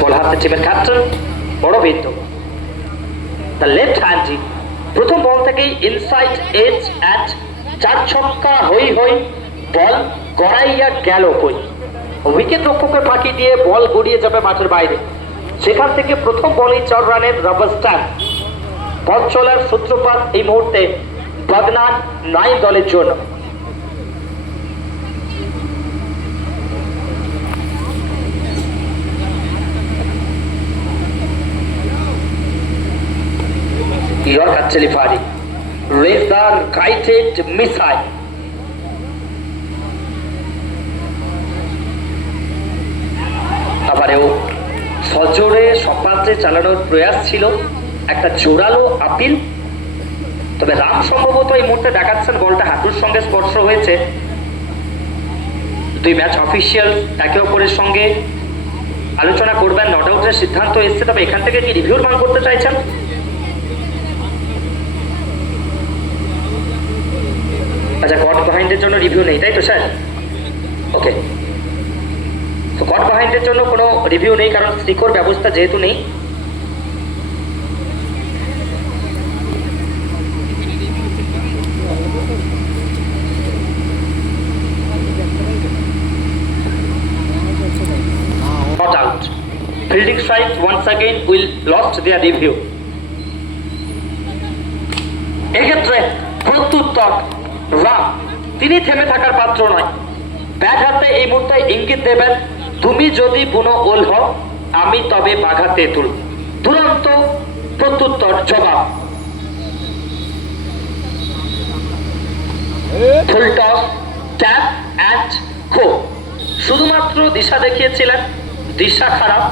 বল হাতে টিমের captain Arabinda. The left hander প্রথম বল থেকেই ইনসাইড এজ অ্যাট 4 ছক্কা হই হই, বল গড়াইয়া গেল কই। উইকেট রক্ষকের ফাঁকি দিয়ে বল গড়িয়ে যাবে মাঠের বাইরে। সেখান থেকে প্রথম বলেই 4 রানের রাবার স্ট্যাম্প। পথ চলার সূত্রপাত এই মুহূর্তে বদনান 9 দলের জন্য। Yorker Chelifari Razor guided missile. আবারও সজোরে সপাতে চালানোর প্রয়াস ছিল, একটা জোরালো আপিল। তবে রাম সম্ভবত এই মুহূর্তে দেখাচ্ছেন বলটা হাঁটুর সঙ্গে স্পর্শ হয়েছে। দুই ম্যাচ অফিসিয়াল একে অপরের সঙ্গে আলোচনা করবেন, নট আউটের সিদ্ধান্ত এসছে। তবে এখান থেকে কি রিভিউর মান করতে চাইছেন? আচ্ছা, কট বিহাইন্ডের জন্য রিভিউ নেই, তাই তো স্যার? ওকে, তো কট বিহাইন্ডের জন্য কোনো রিভিউ নেই, কারণ স্টিকোর ব্যবস্থা যেহেতু নেই। Not out. Fielding side once again will lost their review. এক্ষেত্রে প্রত্যুত্তর রাম, তিনি থেমে থাকার পাত্র নয়। ব্যাট হাতে এই মুহূর্তে ইঙ্গিত দেবেন, তুমি যদি বুনো ওল হও, আমি তবে বাঘা তেঁতুল। দুরন্ত প্রত্যুত্তর জবাব। Full toss, tap and go. শুধুমাত্র দিশা দেখিয়েছিলেন, দিশা খারাপ,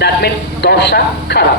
দ্যাট মিন দশা খারাপ।